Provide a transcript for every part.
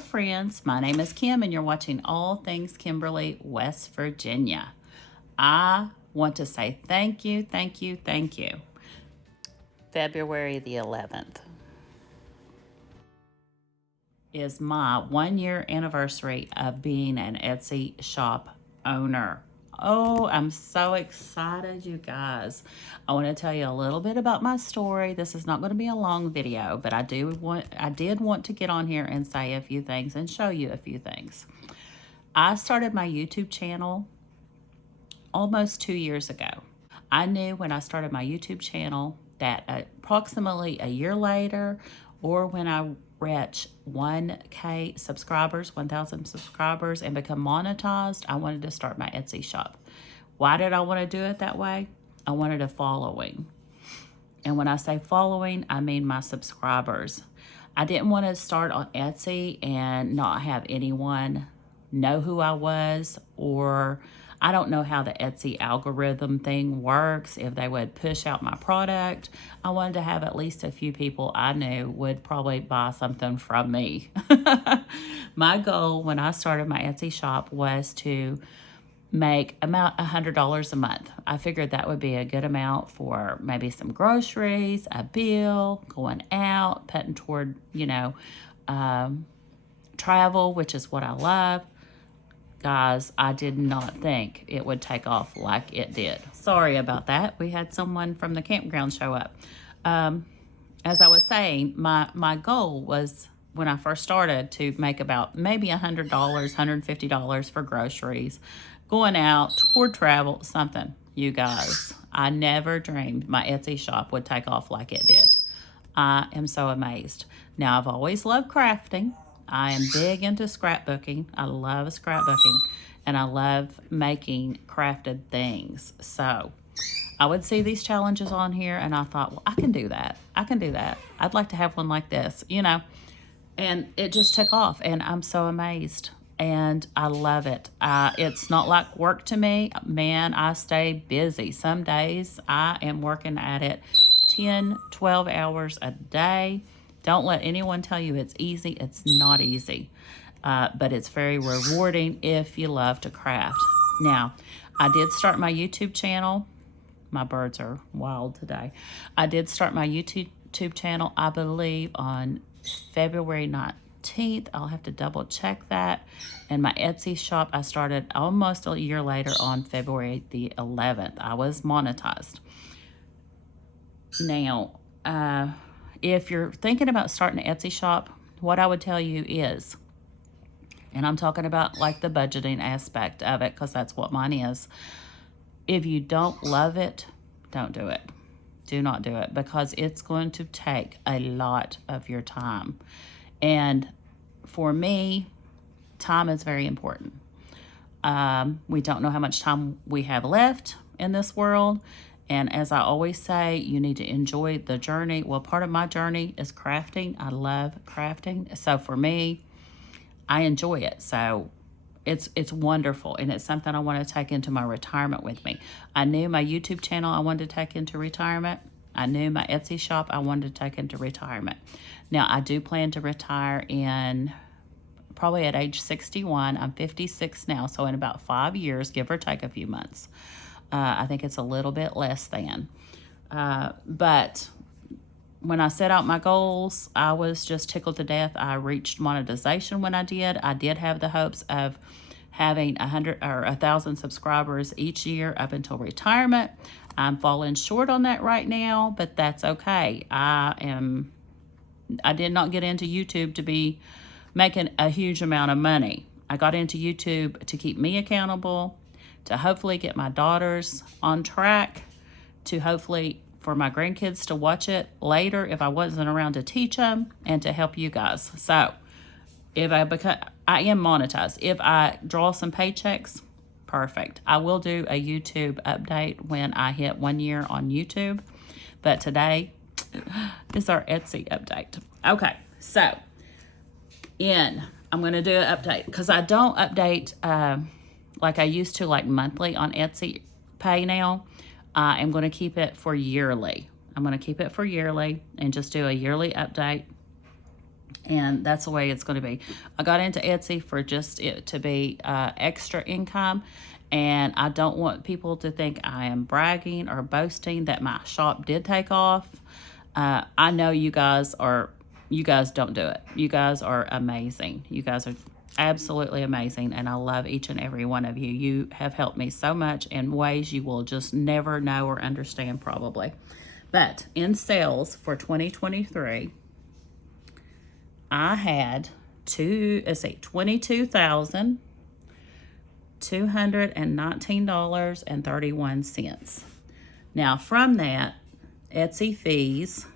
friends, my name is Kim and you're watching All Things Kimberly, West Virginia. I want to say thank you. February the 11th is my 1 year anniversary of being an Etsy shop owner. Oh, I'm so excited, you guys. I want to tell you a little bit about my story. This is not going to be a long video, but I did want to get on here and say a few things and show you a few things. I started my YouTube channel almost 2 years ago. I knew when I started my YouTube channel that approximately a year later, or when I reach 1K subscribers, 1,000 subscribers, and become monetized, I wanted to start my Etsy shop. Why did I want to do it that way? I wanted a following. And when I say following, I mean my subscribers. I didn't want to start on Etsy and not have anyone know who I was, or I don't know how the Etsy algorithm thing works, if they would push out my product. I wanted to have at least a few people I knew would probably buy something from me. My goal when I started my Etsy shop was to make about $100 a month. I figured that would be a good amount for maybe some groceries, a bill, going out, putting toward, travel, which is what I love. Guys, I did not think it would take off like it did. Sorry about that. We had someone from the campground show up. As I was saying, my goal was, when I first started, to make about maybe $100, $150 for groceries, going out, toward travel, something. You guys, I never dreamed my Etsy shop would take off like it did. I am so amazed. Now, I've always loved crafting. I am big into scrapbooking. I love scrapbooking, and I love making crafted things. So I would see these challenges on here, and I thought, well, I can do that. I'd like to have one like this, and it just took off, and I'm so amazed, and I love it. It's not like work to me. Man, I stay busy. Some days I am working at it 10, 12 hours a day. Don't let anyone tell you it's easy. It's not easy, but it's very rewarding if you love to craft. Now, I did start my YouTube channel. My birds are wild today. I did start my YouTube channel, I believe, on February 19th. I'll have to double check that. And my Etsy shop, I started almost a year later on February the 11th. I was monetized. Now, if you're thinking about starting an Etsy shop, what I would tell you is, and I'm talking about like the budgeting aspect of it, because that's what mine is. If you don't love it, don't do it. Do not do it, because it's going to take a lot of your time. And for me, time is very important. We don't know how much time we have left in this world. And as I always say, you need to enjoy the journey. Well, part of my journey is crafting. I love crafting. So for me, I enjoy it. So it's wonderful. And it's something I want to take into my retirement with me. I knew my YouTube channel I wanted to take into retirement. I knew my Etsy shop I wanted to take into retirement. Now, I do plan to retire in probably at age 61. I'm 56 now. So in about 5 years, give or take a few months. I think it's a little bit less than. But when I set out my goals, I was just tickled to death. I reached monetization when I did. I did have the hopes of having 100 or 1,000 subscribers each year up until retirement. I'm falling short on that right now, but that's okay. I did not get into YouTube to be making a huge amount of money. I got into YouTube to keep me accountable, to hopefully get my daughters on track, to hopefully for my grandkids to watch it later if I wasn't around to teach them, and to help you guys. So if I am monetized. If I draw some paychecks, perfect. I will do a YouTube update when I hit 1 year on YouTube. But today is our Etsy update. Okay, so I'm going to do an update, because I don't update like I used to, like monthly on Etsy Pay now. I'm going to keep it for yearly. I'm going to keep it for yearly and just do a yearly update. And that's the way it's going to be. I got into Etsy for just it to be extra income. And I don't want people to think I am bragging or boasting that my shop did take off. I know you guys don't do it. You guys are amazing. You guys are absolutely amazing. And I love each and every one of you. You have helped me so much in ways you will just never know or understand probably. But in sales for 2023, I had $22,219.31. Now from that, Etsy fees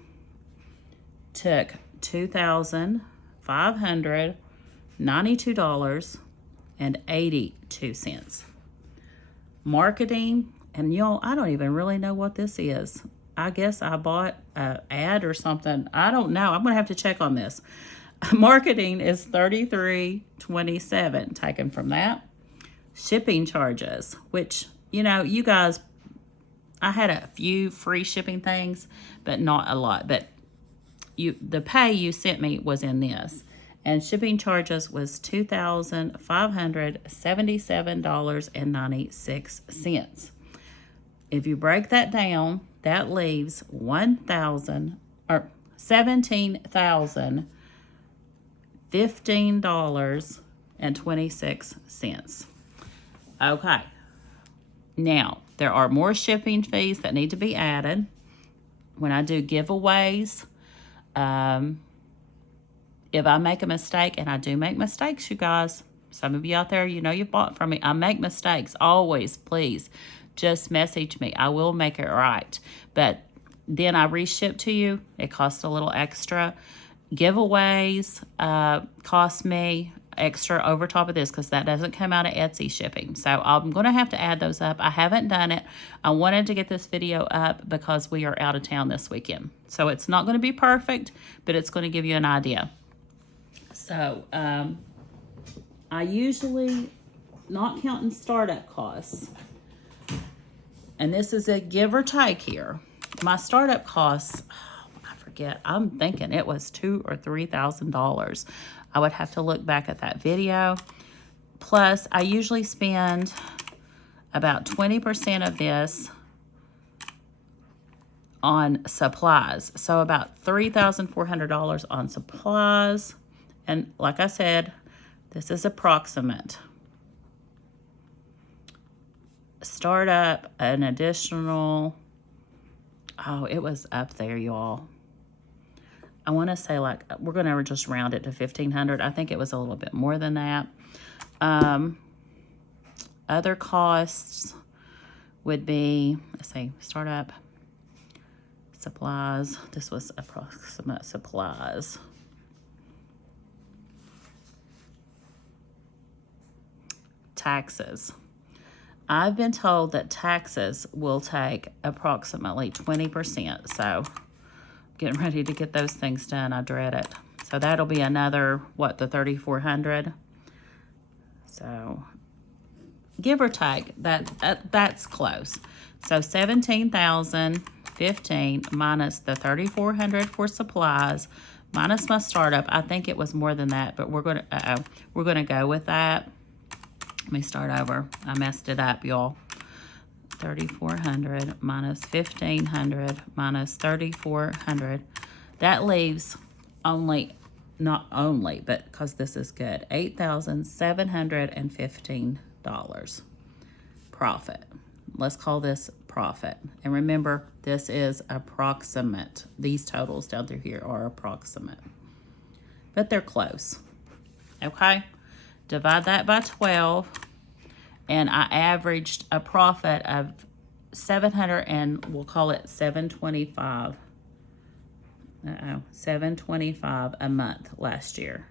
took $2,592.82. Marketing, and y'all, I don't even really know what this is. I guess I bought an ad or something. I don't know. I'm gonna have to check on this. Marketing is $33.27 taken from that. Shipping charges, which, you guys, I had a few free shipping things, but not a lot. But the pay you sent me was in this. And shipping charges was $2,577.96. If you break that down, that leaves $17,015.26. Okay. Now, there are more shipping fees that need to be added. When I do giveaways, if I make a mistake, and I do make mistakes, you guys, some of you out there, you've bought from me. I make mistakes. Always, please, just message me. I will make it right. But then I reship to you. It costs a little extra. Giveaways cost me extra over top of this because that doesn't come out of Etsy shipping. So I'm going to have to add those up. I haven't done it. I wanted to get this video up because we are out of town this weekend. So it's not going to be perfect, but it's going to give you an idea. So I usually, not counting startup costs, and this is a give or take here, my startup costs, I forget, I'm thinking it was $2,000 or $3,000. I would have to look back at that video. Plus, I usually spend about 20% of this on supplies. So about $3,400 on supplies. And like I said, this is approximate. Startup, an additional, it was up there, y'all. I want to say, like, we're going to just round it to $1,500. I think it was a little bit more than that. Other costs would be, let's see, startup, supplies. This was approximate supplies. Taxes. I've been told that taxes will take approximately 20%. So getting ready to get those things done. I dread it. So that'll be another, what, the $3,400? So give or take, that's close. So $17,015 minus the $3,400 for supplies, minus my startup. I think it was more than that, but we're gonna go with that. Let me start over. I messed it up, y'all. 3,400 minus 1,500 minus 3,400. That leaves only, not only, but because this is good, $8,715 profit. Let's call this profit. And remember, this is approximate. These totals down through here are approximate, but they're close. Okay? Divide that by 12, and I averaged a profit of 700, and we'll call it 725. $725 a month last year.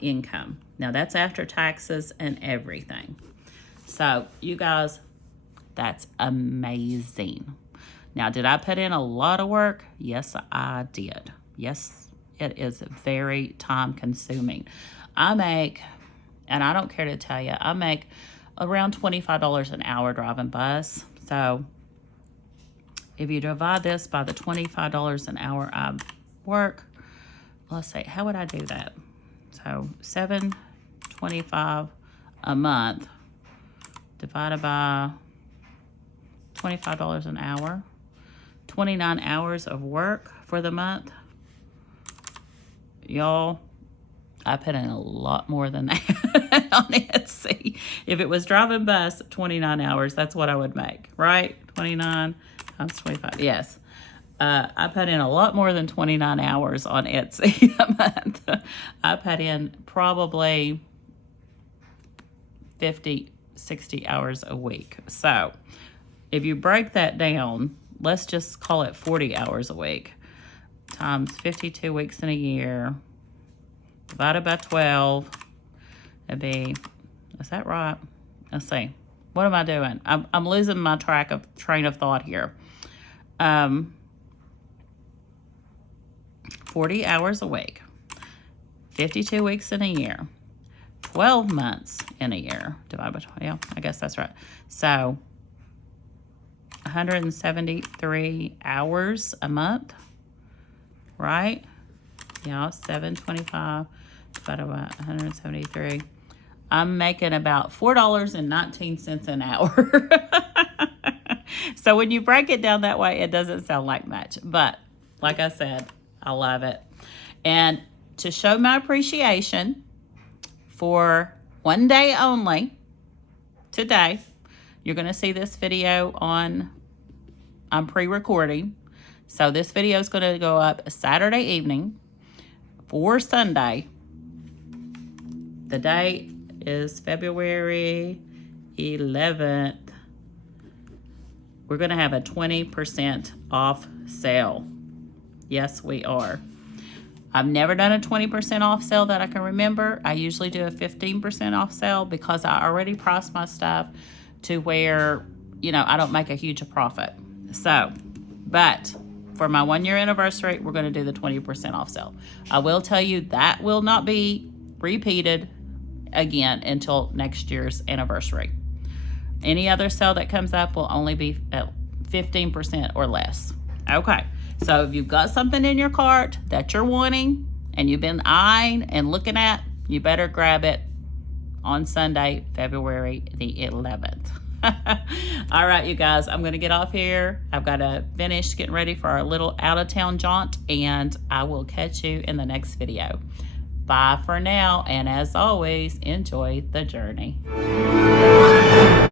Income. Now that's after taxes and everything. So you guys, that's amazing. Now, did I put in a lot of work? Yes, I did. Yes, it is very time consuming. I make, and I don't care to tell you, I make around $25 an hour driving bus. So if you divide this by the $25 an hour I work, let's see, how would I do that? So $7.25 a month divided by $25 an hour, 29 hours of work for the month. Y'all, I put in a lot more than that on Etsy. If it was driving bus, 29 hours, that's what I would make, right? 29 times 25, yes. I put in a lot more than 29 hours on Etsy a month. I put in probably 50, 60 hours a week. So if you break that down, let's just call it 40 hours a week times 52 weeks in a year divided by 12. It'd be, is that right? Let's see. What am I doing? I'm losing my train of thought here. 40 hours a week, 52 weeks in a year, 12 months in a year, divided by 12, yeah, I guess that's right. So 173 hours a month, right? Yeah, 725 divided by 173. I'm making about $4.19 an hour. So when you break it down that way, it doesn't sound like much. But like I said, I love it. And to show my appreciation for one day only, today, you're going to see this video I'm pre-recording. So this video is going to go up Saturday evening for Sunday. The date is February 11th. We're going to have a 20% off sale. Yes, we are. I've never done a 20% off sale that I can remember. I usually do a 15% off sale because I already priced my stuff to where, you know, I don't make a huge profit. So, but for my 1 year anniversary, we're going to do the 20% off sale. I will tell you that will not be repeated again until next year's anniversary. Any other sale that comes up will only be at 15% or less. Okay. So if you've got something in your cart that you're wanting and you've been eyeing and looking at, you better grab it on Sunday, February the 11th. All right, you guys, I'm going to get off here. I've got to finish getting ready for our little out-of-town jaunt, and I will catch you in the next video. Bye for now, and as always, enjoy the journey.